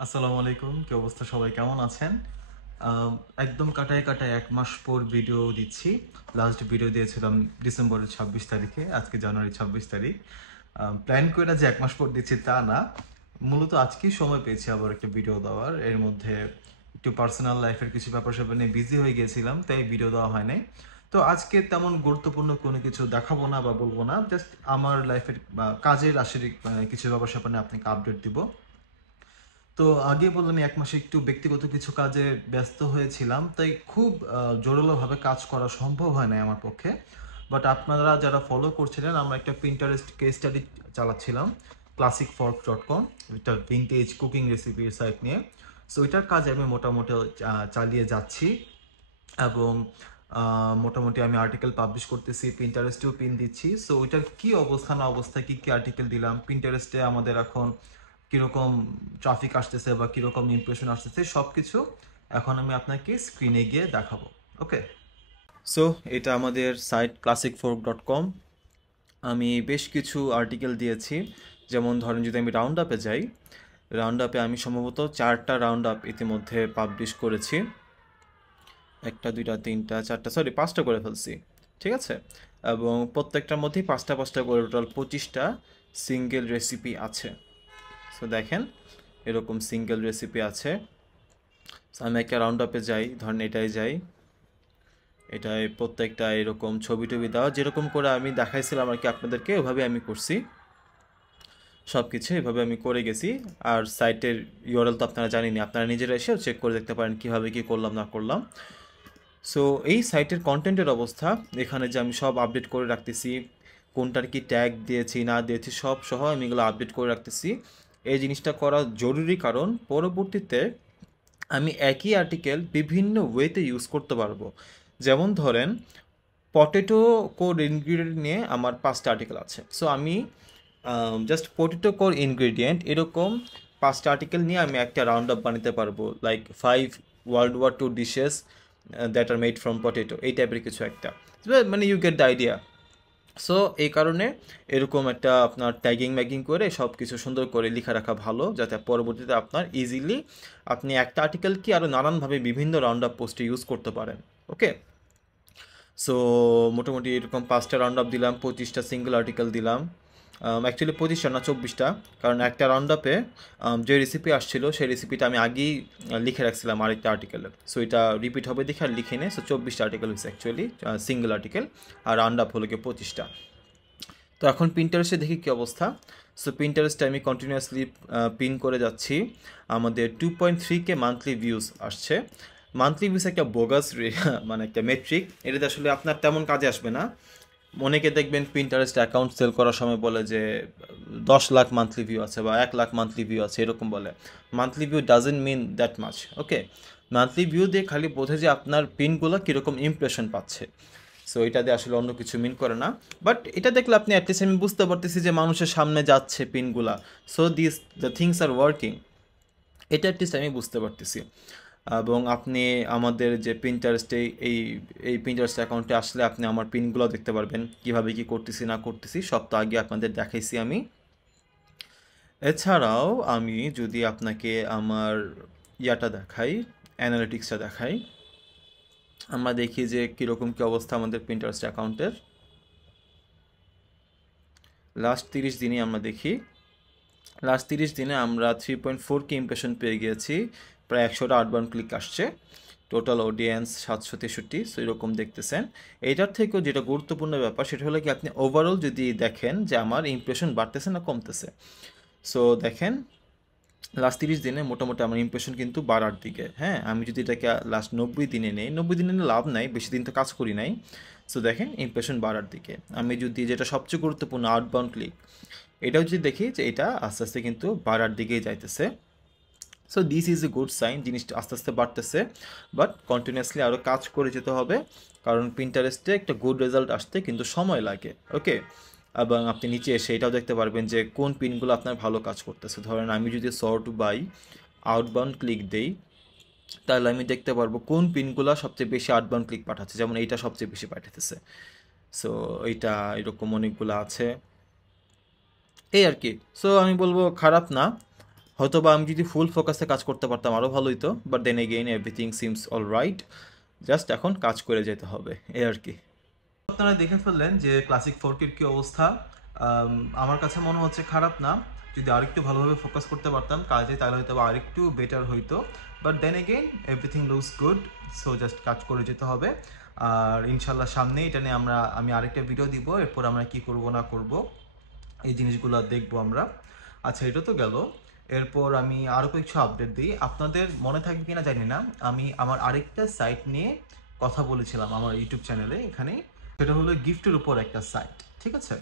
আসসালামু আলাইকুম, কি অবস্থা? সবাই কেমন আছেন? আম, একদম কাটায় কাটায় 1 মাস পর ভিডিও দিচ্ছি। লাস্ট ভিডিও দিয়েছিলাম ডিসেম্বরের 26 তারিখে, আজকে জানুয়ারি 26 তারিখ। প্ল্যান করে যে 1 মাস পর দিচ্ছি তা না, মূলত আজকেই সময় পেয়েছি আবার একটা ভিডিও দেওয়ার। এর মধ্যে একটু পার্সোনাল লাইফের কিছু ব্যাপার স্যাপার নিয়ে বিজি হয়ে গিয়েছিলাম, তাই ভিডিও দেওয়া হয় নাই। তো আজকে তেমন গুরুত্বপূর্ণ কোনো কিছু দেখাবো না বা বলবো না, জাস্ট আমার লাইফের বা কাজের আসলে কিছু ব্যাপার স্যাপার নিয়ে আপনাকে আপডেট দিব। তো আগে বললাম 1 মাসে একটু ব্যক্তিগত কিছু কাজে ব্যস্ত হয়েছিলাম, তাই খুব জোরালোভাবে কাজ করা সম্ভব হয় না আমার পক্ষে। বাট আপনারা যারা ফলো করছিলেন, আমরা একটা পিন্টারেস্ট কেস স্টাডি চালাচ্ছিলাম classicfork.com, এটা ভিন্টেজ কুকিং রেসিপির সাইট নিয়ে। সো ওইটার কাজ আমি মোটামুটি চালিয়ে যাচ্ছি, এবং মোটামুটি আমি আর্টিকেল পাবলিশ করতেছি, পিন্টারেস্টেও পিন দিচ্ছি। সো ওইটার কি অবস্থা না অবস্থা, কি কি আর্টিকেল দিলাম, পিন্টারেস্টে আমাদের এখন কিরকম ট্রাফিক আসতেছে বা কিরকম ইমপ্রেশন আসতেছে, সব কিছু এখন আমি আপনাকে স্ক্রিনে গিয়ে দেখাবো। ওকে, সো এটা আমাদের সাইট classicfork.com। আমি বেশ কিছু আর্টিকেল দিয়েছি। যেমন ধরেন, যদি আমি রাউন্ড আপে যাই, রাউন্ড আপে আমি সম্ভবত 4টা রাউন্ড আপ ইতিমধ্যে পাবলিশ করেছি। একটা, দুইটা, তিনটা, চারটা, সরি 5টা করে ফেলছি। ঠিক আছে, এবং প্রত্যেকটার মধ্যেই পাঁচটা পাঁচটা করে টোটাল 25টা সিঙ্গেল রেসিপি আছে। সো দেখেন, এরকম সিঙ্গেল রেসিপি আছে। So, আমি একটা রাউন্ড আপে যাই, ধরেন এটাই যাই, এটাই প্রত্যেকটা এরকম ছবি টবি দেওয়া, যেরকম করে আমি দেখাইছিলাম আর কি আপনাদেরকে, ওভাবে আমি করছি। সব কিছু এভাবে আমি করে গেছি। আর সাইটের ইউআরএল তো আপনারা জানেনই, আপনারা নিজেরা এসেও চেক করে দেখতে পারেন কীভাবে কী করলাম না করলাম। সো এই সাইটের কন্টেন্টের অবস্থা, এখানে যে আমি সব আপডেট করে রাখতেছি, কোনটার কি ট্যাগ দিয়েছি না দিয়েছি সব সহ আমি এগুলো আপডেট করে রাখতেছি। এই জিনিসটা করা জরুরি, কারণ পরবর্তীতে আমি একই আর্টিকেল বিভিন্ন ওয়েতে ইউজ করতে পারবো। যেমন ধরেন, পটেটো কোর ইনগ্রিডিয়েন্ট নিয়ে আমার 5টা আর্টিকেল আছে। সো আমি জাস্ট পটেটো কোর ইনগ্রিডিয়েন্ট এরকম 5টা আর্টিকেল নিয়ে আমি একটা রাউন্ড আপ বানাতে পারবো, like 5 world war 2 dishes that are made from potato, এই টাইপের কিছু একটা। মানে you get the idea. So এই কারণে এরকম একটা আপনার ট্যাগিং ম্যাগিং করে সব কিছু সুন্দর করে লিখে রাখা ভালো, যাতে পরবর্তীতে আপনার ইজিলি আপনি একটা আর্টিকেলকে আরও নানানভাবে বিভিন্ন রাউন্ড আপ পোস্টে ইউজ করতে পারেন। ওকে, সো মোটামুটি এরকম 5টা রাউন্ড আপ দিলাম, 25টা সিঙ্গেল আর্টিকেল দিলাম। অ্যাকচুয়ালি 25টা না, 24টা, কারণ একটা রাউন্ড আপে যে রেসিপি আসছিল সেই রেসিপিটা আমি আগেই লিখে রাখছিলাম আরেকটা আর্টিকেলে। সো এটা রিপিট হবে দেখে আর লিখে নে। সো 24টা আর্টিকেল হয়েছে অ্যাকচুয়ালি, সিঙ্গেল আর্টিকেল। আর রাউন্ড আপ হলো গিয়ে 25টা। তো এখন পিন্টারেস্টে দেখি কী অবস্থা। সো পিন্টারেস্টে আমি কন্টিনিউয়াসলি পিন করে যাচ্ছি। আমাদের 2.3K মান্থলি ভিউজ আসছে। মান্থলি ভিউজ একটা বোগাস মানে একটা মেট্রিক, এটাতে আসলে আপনার তেমন কাজে আসবে না। অনেকে দেখবেন পিন্টারেস্ট অ্যাকাউন্ট সেল করার সময় বলে যে 10 লাখ মান্থলি ভিউ আছে বা 1 লাখ মান্থলি ভিউ আছে, এরকম বলে। Monthly view doesn't mean that much. Okay, monthly view দিয়ে খালি বোঝে যে আপনার পিনগুলো কীরকম ইমপ্রেশন পাচ্ছে। সো এটা দিয়ে আসলে অন্য কিছু মিন করে না। বাট এটা দেখলে আপনি অ্যাটলিস্ট আমি বুঝতে পারতেছি যে মানুষের সামনে যাচ্ছে পিনগুলা। So the things are working, এটা অ্যাটলিস্ট আমি বুঝতে পারতেছি। এবং আপনি আমাদের যে পিন্টারেস্টে এই এই পিন্টারেস্ট অ্যাকাউন্টে আসলে আপনি আমার পিনগুলো দেখতে পারবেন, কিভাবে কি করতেছি না করতেছি, সব তো আগে আপনাদের দেখাইছি আমি। এছাড়াও আমি যদি আপনাকে আমার ইয়াটা দেখাই, অ্যানালিটিক্সটা দেখাই, আমরা দেখি যে কীরকম কী অবস্থা আমাদের পিন্টারেস্ট অ্যাকাউন্টের। লাস্ট 30 দিনে আমরা দেখি, লাস্ট 30 দিনে আমরা 3.4K ইমপ্রেশন পেয়ে গিয়েছি, প্রায় 100টা আউটবাউন্ড ক্লিক আসছে, টোটাল অডিয়েন্স 763। সো এরকম দেখতেছেন। এইটার থেকেও যেটা গুরুত্বপূর্ণ ব্যাপার, সেটা হলো কি আপনি ওভারঅল যদি দেখেন যে আমার ইমপ্রেশন বাড়তেছে না কমতেছে। সো দেখেন, লাস্ট 30 দিনে মোটামুটি আমার ইমপ্রেশন কিন্তু বাড়ার দিকে। হ্যাঁ, আমি যদি এটাকে লাস্ট 90 দিনে নেই, 90 দিনে লাভ নাই, বেশি দিন তো কাজ করি নাই। সো দেখেন, ইমপ্রেশন বাড়ার দিকে। আমি যদি, যেটা সবচেয়ে গুরুত্বপূর্ণ, আউটবাউন্ড ক্লিক, এটাও যদি দেখি যে এটা আস্তে আস্তে কিন্তু বাড়ার দিকেই যাইতেছে। So this is a good sign, জিনিসটা আস্তে আস্তে বাড়তেছে। বাট কন্টিনিউয়াসলি আরও কাজ করে যেতে হবে, কারণ পিন্টারেস্টে একটা গুড রেজাল্ট আসতে কিন্তু সময় লাগে। ওকে, এবং আপনি নিচে এসে এটাও দেখতে পারবেন যে কোন পিনগুলো আপনার ভালো কাজ করতেছে। ধরেন আমি যদি সর্ট বাই আউটবাউন্ড ক্লিক দেই, তাহলে আমি দেখতে পারবো কোন পিনগুলো সবচেয়ে বেশি আউটবাউন্ড ক্লিক পাঠাচ্ছে। যেমন এইটা সবচেয়ে বেশি পাঠাতেছে। সো এইটা এরকম অনেকগুলো আছে, এই আর কি। সো আমি বলবো খারাপ না। হয়তো বা আমি যদি ফুল ফোকাসে কাজ করতে পারতাম আরও ভালো হতো, but then again everything seems all right. Just এখন কাজ করে যেতে হবে, এই আর কি। আপনারা দেখে ফেললেন যে ক্লাসিক 4K কি অবস্থা। আম, আমার কাছে মনে হচ্ছে খারাপ না। যদি আরেকটু ভালোভাবে ফোকাস করতে পারতাম কাজে, তাহলে হয়তো বা আরেকটু বেটার হইতো। But then again everything looks good. So just কাজ করে যেতে হবে। আর ইনশাল্লাহ সামনে এটা নিয়ে আমি আরেকটা ভিডিও দিব, এরপর আমরা কি করব না করব এই জিনিসগুলো দেখবো আমরা। আচ্ছা, এটা তো গেল। এরপর আমি আরও কিছু আপডেট দিই, আপনাদের মনে থাকবে কিনা জানি না। আমি আমার আরেকটা সাইট নিয়ে কথা বলেছিলাম আমার ইউটিউব চ্যানেলে এখানে। সেটা হলো গিফটের উপর একটা সাইট, ঠিক আছে?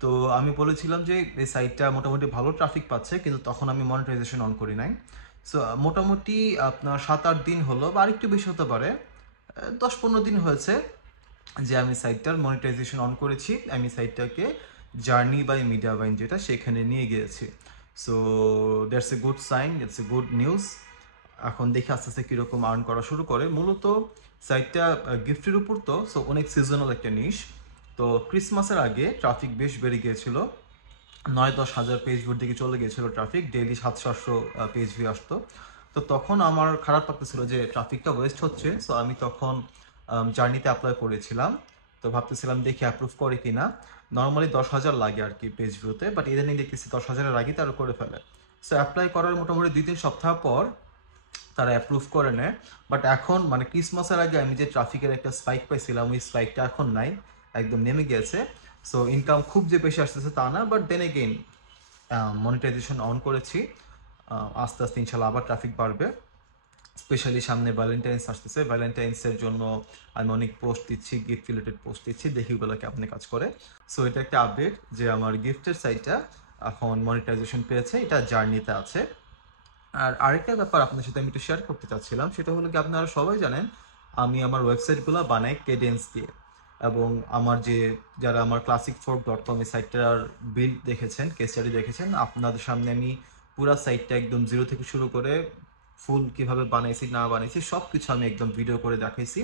তো আমি বলেছিলাম যে এই সাইটটা মোটামুটি ভালো ট্রাফিক পাচ্ছে, কিন্তু তখন আমি মনিটাইজেশন অন করি নাই। সো মোটামুটি আপনার 7-8 দিন হলো, বা আরেকটু বেশি হতে পারে, 10-15 দিন হয়েছে যে আমি সাইটটার মনিটাইজেশন অন করেছি। আমি সাইটটাকে জার্নি বাই মিডিয়া বাইন যেটা, সেখানে নিয়ে গিয়েছি। So that's a good sign, it's a good news. এখন দেখি আস্তে আস্তে কীরকম আর্ন করা শুরু করে। মূলত সাইটটা গিফটের উপর, তো সো অনেক সিজনাল একটা নিশ। তো ক্রিসমাসের আগে ট্রাফিক বেশ বেড়ে গিয়েছিল, 9-10 হাজার পেজ ভিউর দিকে চলে গিয়েছিল ট্রাফিক, ডেইলি 700-800 পেজ ভিউ আসতো। তো তখন আমার খারাপ লাগতেছিল যে ট্রাফিকটা ওয়েস্ট হচ্ছে। সো আমি তখন জার্নিতে অ্যাপ্লাই করেছিলাম। তো ভাবতেছিলাম দেখি অ্যাপ্রুভ করে কিনা। নর্মালি 10,000 লাগে আর কি পেজ ভিউতে, বাট ইদানিং দেখতেছি 10,000-এর আগে তারা করে ফেলে। সো অ্যাপ্লাই করার মোটামুটি 2-3 সপ্তাহ পর তারা অ্যাপ্রুভ করে নেয়। বাট এখন মানে ক্রিসমাসের আগে আমি যে ট্রাফিকের একটা স্পাইক পাইছিলাম, ওই স্পাইকটা এখন নাই, একদম নেমে গিয়েছে। সো ইনকাম খুব যে বেশি আসতেছে তা না, but then again monetisation on করেছি। আস্তে আস্তে ইনশাল্লাহ আবার ট্রাফিক বাড়বে। স্পেশালি সামনে ভ্যালেন্টাইন্স আসতেছে, ভ্যালেন্টাইন্সের জন্য আমি অনেক পোস্ট দিচ্ছি, গিফট রিলেটেড পোস্ট দিচ্ছি, দেখি ওগুলো কেমন কাজ করে। সো এটা একটা আপডেট যে আমার গিফটের সাইটটা এখন মনিটাইজেশন পেয়েছে, এটা জার্নিতে আছে। আর আরেকটা ব্যাপার আপনার সাথে আমি একটু শেয়ার করতে চাচ্ছিলাম, সেটা হলো কি, আপনারা সবাই জানেন আমি আমার ওয়েবসাইটগুলো বানাই কেডেন্স দিয়ে। এবং আমার যারা আমার classic4.com এই সাইটটার বিল্ড দেখেছেন, কেস স্টাডি দেখেছেন, আপনাদের সামনে আমি পুরা সাইটটা একদম জিরো থেকে শুরু করে ফুল কিভাবে বানাইছি না বানাইছি সব কিছু আমি একদম ভিডিও করে দেখাইছি।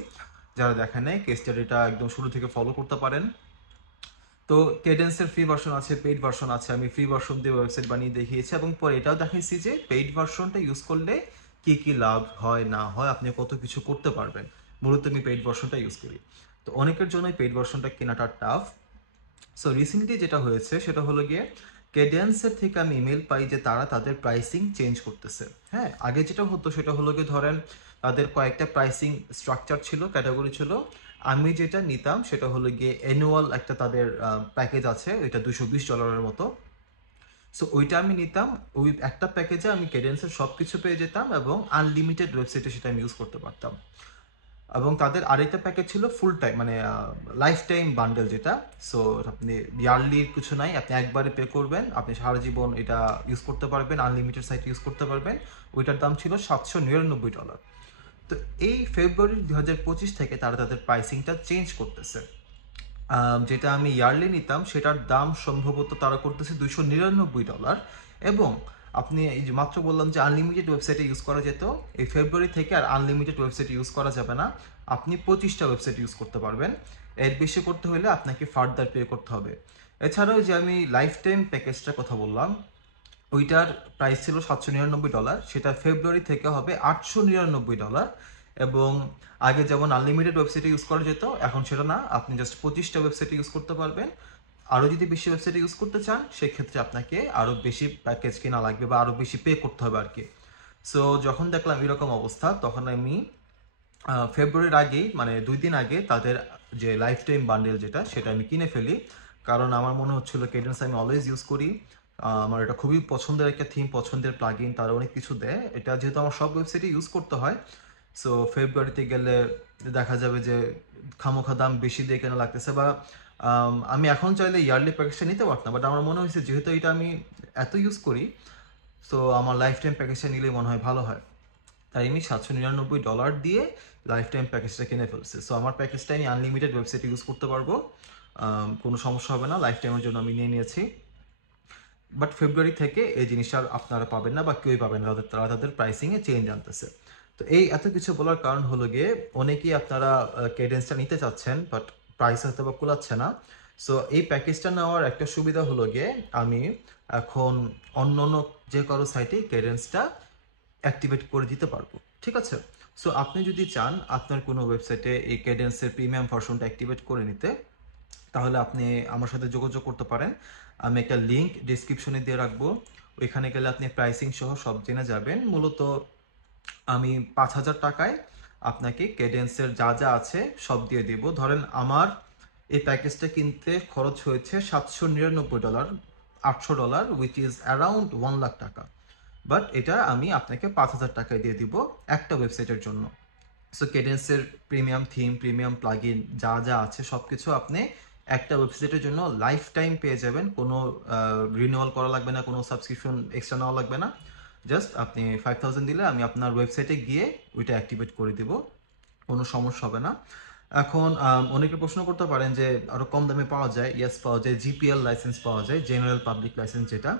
যারা দেখেন নাই, কেস স্টাডিটা একদম শুরু থেকে ফলো করতে পারেন। তো কেডেন্সের ফ্রি ভার্সন আছে, পেইড ভার্সন আছে। আমি ফ্রি ভার্সন দিয়ে ওয়েবসাইট বানিয়ে দেখিয়েছি, এবং পরে এটাও দেখাইছি যে পেইড ভার্সনটা ইউজ করলে কি কি লাভ হয় না হয়, আপনি কত কিছু করতে পারবেন। মূলত আমি পেইড ভার্সনটা ইউজ করি। তো অনেকের জন্য পেইড ভার্সনটা কেনাটা টাফ। সো রিসেন্টলি যেটা হয়েছে সেটা হলো গিয়ে, কেডেন্সের থেকে আমি ইমেল পাই যে তারা তাদের প্রাইসিং চেঞ্জ করতেছে। হ্যাঁ, আগে যেটা হতো সেটা হলো গিয়ে, ধরেন তাদের কয়েকটা প্রাইসিং স্ট্রাকচার ছিল, ক্যাটাগরি ছিল। আমি যেটা নিতাম সেটা হলো গিয়ে অ্যানুয়াল একটা তাদের প্যাকেজ আছে, ওইটা $220 মতো। সো ওইটা আমি নিতাম। ওই একটা প্যাকেজে আমি কেডেন্সের সব কিছু পেয়ে যেতাম, এবং আনলিমিটেড ওয়েবসাইটে সেটা আমি ইউজ করতে পারতাম। এবং তাদের আরেকটা প্যাকেজ ছিল ফুল টাইম, মানে লাইফ টাইম বান্ডেল যেটা। সো আপনি ইয়ারলি কিছু নাই, আপনি একবারে পে করবেন, আপনি সারা জীবন এটা ইউজ করতে পারবেন, আনলিমিটেড সাইট ইউজ করতে পারবেন। ওইটার দাম ছিল $799। তো এই ফেব্রুয়ারি 2025 থেকে তারা তাদের প্রাইসিংটা চেঞ্জ করতেছে। যেটা আমি ইয়ারলি নিতাম সেটার দাম সম্ভবত তারা করতেছে $299। এবং আপনি এই যে মাত্র বললাম যে আনলিমিটেড ওয়েবসাইটে ইউজ করা যেত, এই ফেব্রুয়ারি থেকে আর আনলিমিটেড ওয়েবসাইট ইউজ করা যাবে না। আপনি 25টা ওয়েবসাইট ইউজ করতে পারবেন। এর বেশি করতে হলে আপনাকে ফার্দার পে করতে হবে। এছাড়াও যে আমি লাইফ টাইম প্যাকেজটার কথা বললাম, ওইটার প্রাইস ছিল $799, সেটা ফেব্রুয়ারি থেকে হবে $899। এবং আগে যেমন আনলিমিটেড ওয়েবসাইটে ইউজ করা যেত, এখন সেটা না, আপনি জাস্ট 25টা ওয়েবসাইটে ইউজ করতে পারবেন। আরও যদি বেশি ওয়েবসাইটে ইউজ করতে চান, সেক্ষেত্রে আপনাকে আরও বেশি প্যাকেজ কেনা লাগবে, বা আরও বেশি পে করতে হবে আর কি। সো যখন দেখলাম এরকম অবস্থা, তখন আমি ফেব্রুয়ারির আগেই, মানে 2 দিন আগে, তাদের যে লাইফ টাইম বান্ডেল যেটা, সেটা আমি কিনে ফেলি। কারণ আমার মনে হচ্ছিল কেডেন্স আমি অলওয়েজ ইউজ করি, আমার এটা খুবই পছন্দের একটা থিম, পছন্দের প্লাগইন, তারা অনেক কিছু দেয়। এটা যেহেতু আমার সব ওয়েবসাইটে ইউজ করতে হয়, সো ফেব্রুয়ারিতে গেলে দেখা যাবে যে খামোখা দাম বেশি দিয়ে কেনা লাগতেছে। বা আমি এখন চাইলে ইয়ারলি প্যাকেজটা নিতে পারতাম, বাট আমার মনে হয়েছে যেহেতু এটা আমি এত ইউজ করি, সো আমার লাইফ টাইম প্যাকেজটা নিলেই মনে হয় ভালো হয়। তাই আমি $799 দিয়ে লাইফ টাইম প্যাকেজটা কিনে ফেলছি। সো আমার প্যাকেজটা আমি আনলিমিটেড ওয়েবসাইট ইউজ করতে পারবো, কোনো সমস্যা হবে না। লাইফ টাইমের জন্য আমি নিয়ে নিয়েছি। বাট ফেব্রুয়ারি থেকে এই জিনিসটা আর আপনারা পাবেন না, বা কেউই পাবেন না, তারা তাদের প্রাইসিংয়ে চেঞ্জ আনতেছে। তো এই এত কিছু বলার কারণ হলো গিয়ে, অনেকেই আপনারা কেডেন্সটা নিতে চাচ্ছেন, বাট প্রাইস হয়তো বা কুলাচ্ছে না। সো এই প্যাকেজটা নেওয়ার একটা সুবিধা হলো গিয়ে, আমি এখন অন্য অন্য যে কারো সাইটে ক্যাডেন্সটা অ্যাক্টিভেট করে দিতে পারবো। ঠিক আছে? সো আপনি যদি চান আপনার কোনো ওয়েবসাইটে এই ক্যাডেন্সের প্রিমিয়াম ভার্সনটা অ্যাক্টিভেট করে নিতে, তাহলে আপনি আমার সাথে যোগাযোগ করতে পারেন। আমি একটা লিঙ্ক ডিসক্রিপশনে দিয়ে রাখবো। ওইখানে গেলে আপনি প্রাইসিং সহ সব জেনে যাবেন। মূলত আমি 5,000 টাকায় আপনাকে ক্যাডেন্সের যা যা আছে সব দিয়ে দেব। ধরেন আমার এই প্যাকেজটা কিনতে খরচ হয়েছে $799, $800, উইচ ইজ অ্যারাউন্ড 1 লাখ টাকা। বাট এটা আমি আপনাকে 5,000 টাকায় দিয়ে দিব একটা ওয়েবসাইটের জন্য। সো ক্যাডেন্সের প্রিমিয়াম থিম, প্রিমিয়াম প্লাগইন যা যা আছে সব কিছু আপনি একটা ওয়েবসাইটের জন্য লাইফ টাইম পেয়ে যাবেন। কোনো রিনিউয়াল করা লাগবে না, কোনো সাবস্ক্রিপশন এক্সট্রা নেওয়া লাগবে না। জাস্ট আপনি 5,000 দিলে আমি আপনার ওয়েবসাইটে গিয়ে ওইটা অ্যাক্টিভেট করে দিব, কোনো সমস্যা হবে না। এখন অনেকে প্রশ্ন করতে পারেন যে আরও কম দামে পাওয়া যায়। ইয়েস, পাওয়া যায়, জিপিএল লাইসেন্স পাওয়া যায়, জেনারেল পাবলিক লাইসেন্স যেটা।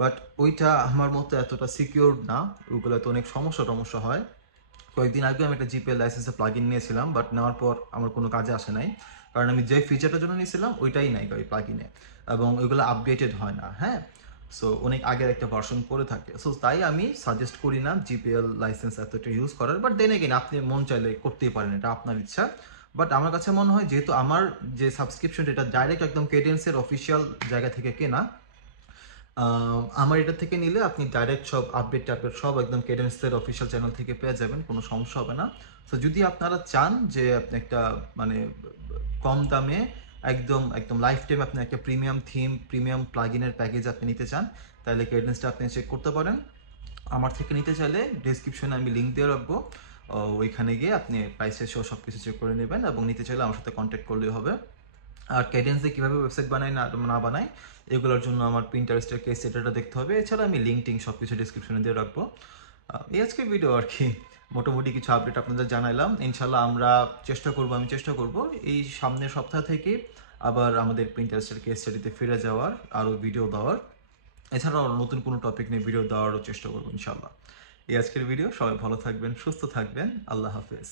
বাট ওইটা আমার মতো এতটা সিকিউর না, ওইগুলোতে অনেক সমস্যা হয়। কয়েকদিন আগে আমি একটা জিপিএল লাইসেন্সের প্লাগ ইন নিয়েছিলাম, বাট নেওয়ার পর আমার কোনো কাজে আসে নাই, কারণ আমি যে ফিচারটার জন্য নিয়েছিলাম ওইটাই নাই ওই প্লাগ ইনে, এবং ওইগুলো আপডেটেড হয় না। হ্যাঁ, সো অনেক আগের একটা ভার্সন পড়ে থাকে। সো তাই আমি সাজেস্ট করি না জিপিএল লাইসেন্স এতটা ইউজ করার। বাট দেন এগেইন আপনি মন চাইলে করতেই পারেন, এটা আপনার ইচ্ছা। বাট আমার কাছে মনে হয় যেহেতু আমার যে সাবস্ক্রিপশন এটা ডাইরেক্ট একদম কেডেন্সের অফিসিয়াল জায়গা থেকে কেনা, আমার এটা থেকে নিলে আপনি ডাইরেক্ট সব আপডেট সব একদম কেডেন্সের অফিসিয়াল চ্যানেল থেকে পেয়ে যাবেন, কোনো সমস্যা হবে না। তো যদি আপনারা চান যে আপনি একটা মানে কম দামে একদম একদম লাইফ টাইম আপনি একটা প্রিমিয়াম থিম, প্রিমিয়াম প্লাগইনের প্যাকেজ আপনি নিতে চান, তাহলে কেডেন্সটা আপনি চেক করতে পারেন। আমার থেকে নিতে চাইলে ডিসক্রিপশনে আমি লিঙ্ক দিয়ে রাখবো, ওইখানে গিয়ে আপনি প্রাইসের সহ সব কিছু চেক করে নেবেন, এবং নিতে চাইলে আমার সাথে কন্ট্যাক্ট করলেই হবে। আর ক্যাডেন্সে কীভাবে ওয়েবসাইট বানায় না বানায় এগুলোর জন্য আমার পিন্টারেস্টের কেস স্টাডিটা দেখতে হবে। এছাড়া আমি লিঙ্ক টিঙ্ক সব কিছু ডিসক্রিপশনে দিয়ে রাখবো। এই আজকের ভিডিও আর কি, মোটামুটি কিছু আপডেট আপনাদের জানাইলাম। ইনশাল্লাহ আমি চেষ্টা করব এই সামনের সপ্তাহ থেকে আবার আমাদের পিন্টারেস্টের কেস স্টাডিতে ফিরে যাওয়ার, আরও ভিডিও দেওয়ার, এছাড়াও নতুন কোনো টপিক নিয়ে ভিডিও দেওয়ারও চেষ্টা করবো ইনশাল্লাহ। এই আজকের ভিডিও, সবাই ভালো থাকবেন, সুস্থ থাকবেন, আল্লাহ হাফেজ।